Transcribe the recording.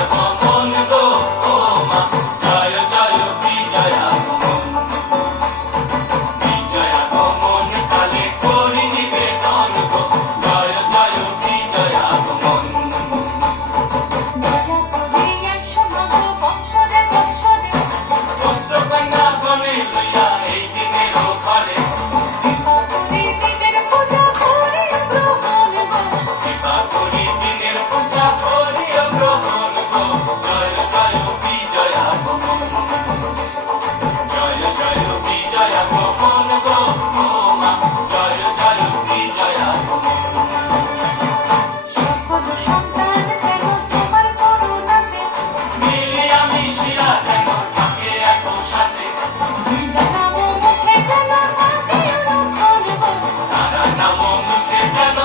আগমন গো ও মা, জয় জয় বিজয় আগমন। বিজয় আগমন কালে করি নিবেদন গো, জয় জয় বিজয় আগমন। দয়া করে এসো মাগো বৎসরে বৎসরে, পুত্র কন্যা গণে লইয়া এই দিনের ঘরে, কৃপা করে দিনের পূজা করিও গ্রহণ গো, কৃপা করি দিনের পূজা করিও গ্রহণ গো, জয় জয় বিজয় আগমন। জয় জয় বিজয় আগমন গো ও মা, জয় জয় বিজয় আগমন। সকল সন্তান যেন তোমার করুণাতে মিলিয়া মিশিয়া যেন থাকে একসাথে, দুর্গা নাম মুখে যেন থাকে অনুক্ষণ গো, তারা নাম মুখে যেন